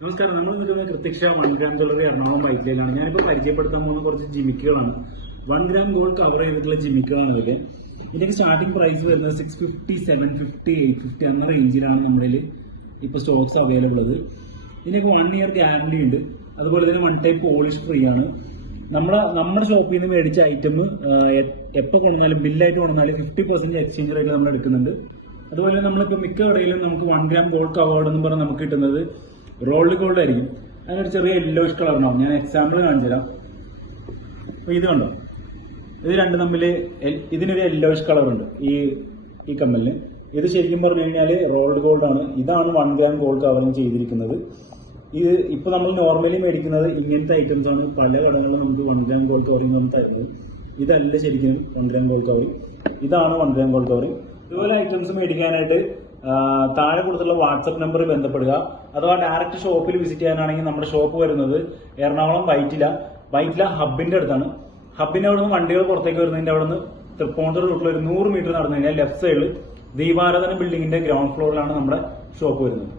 നമസ്കാരം. നമ്മൾ നിൽക്കുന്ന കൃത്യക്ഷ 1 ഗ്രാം ജ്വല്ലറി എറണാകുളം വൈറ്റിലാണ്. ഞാനിപ്പോൾ പരിചയപ്പെടുത്താൻ പോകുന്ന കുറച്ച് ജിമിക്കുകളാണ്. 1 ഗ്രാം ഗോൾഡ് കവർ ചെയ്തിട്ടുള്ള ജിമിക്കുകളാണ് ഇതിൽ. ഇതിന്റെ സ്റ്റാർട്ടിംഗ് പ്രൈസ് വരുന്നത് 650, 750, 850 എന്ന റേഞ്ചിലാണ് നമ്മുടെ ഇപ്പോൾ സ്റ്റോക്സ് അവൈലബിൾ ഉള്ളത്. ഇതിനൊക്കെ 1 ഇയർ ഗ്യാരണ്ടി ഉണ്ട്. അതുപോലെ തന്നെ 1 ടൈപ്പ് പോളിഷ് ഫ്രീ ആണ്. നമ്മുടെ ഷോപ്പിൽ നിന്ന് മേടിച്ച ഐറ്റം എപ്പോൾ കൊണ്ടുവന്നാലും ബില്ലായിട്ട് കൊണ്ടുവന്നാലും 50% എക്സ്ചേഞ്ച് റേറ്റ് നമ്മൾ എടുക്കുന്നുണ്ട്. അതുപോലെ നമ്മളിപ്പോൾ മിക്ക കടയിലും നമുക്ക് 1 ഗ്രാം ഗോൾഡ് കവേർഡ് എന്ന് പറഞ്ഞാൽ നമുക്ക് കിട്ടുന്നത് റോൾഡ് ഗോൾഡ് ആയിരിക്കും. അതിനൊരു ചെറിയ യെല്ലോയിഷ് കളർ ഉണ്ടാവും. ഞാൻ എക്സാമ്പിൾ കാണിച്ചു തരാം. അപ്പോൾ ഇത് കണ്ടോ, ഇത് രണ്ടും തമ്മിൽ ഇതിനൊരു യെല്ലോയിഷ് കളർ ഉണ്ട് ഈ കമ്മലിന്. ഇത് ശരിക്കും പറഞ്ഞു കഴിഞ്ഞാൽ റോൾഡ് ഗോൾഡ് ആണ്. ഇതാണ് 1 ഗ്രാം ഗോൾഡ് കവറിങ് ചെയ്തിരിക്കുന്നത്. ഇത് ഇപ്പോൾ നമ്മൾ നോർമലി മേടിക്കുന്നത് ഇങ്ങനത്തെ ഐറ്റംസ് ആണ്. പല കടകളിലും നമുക്ക് 1 ഗ്രാം ഗോൾഡ് കവറിങ് നമ്മൾ തരുന്നത്. ഇതല്ല ശരിക്കും 1 ഗ്രാം ഗോൾഡ് കവറിങ്. ഇതാണ് 1 ഗ്രാം ഗോൾഡ് കവറിങ്. ഇതുപോലെ ഐറ്റംസ് മേടിക്കാനായിട്ട് താഴെ കൊടുത്തുള്ള വാട്സപ്പ് നമ്പർ ബന്ധപ്പെടുക. അഥവാ ഡയറക്റ്റ് ഷോപ്പിൽ വിസിറ്റ് ചെയ്യാനാണെങ്കിൽ നമ്മുടെ ഷോപ്പ് വരുന്നത് എറണാകുളം വൈറ്റില ഹബിന്റെ അടുത്താണ്. ഹബിന്റെ അവിടെ നിന്ന് വണ്ടികൾ പുറത്തേക്ക് വരുന്നതിന്റെ അവിടെ നിന്ന് തൃപ്പൂണിത്തുറ റൂട്ടിൽ ഒരു 100 മീറ്റർ നടന്നു കഴിഞ്ഞാൽ ലെഫ്റ്റ് സൈഡിൽ ദീപാരാധന ബിൽഡിങ്ങിന്റെ ഗ്രൗണ്ട് ഫ്ലോറിലാണ് നമ്മുടെ ഷോപ്പ് വരുന്നത്.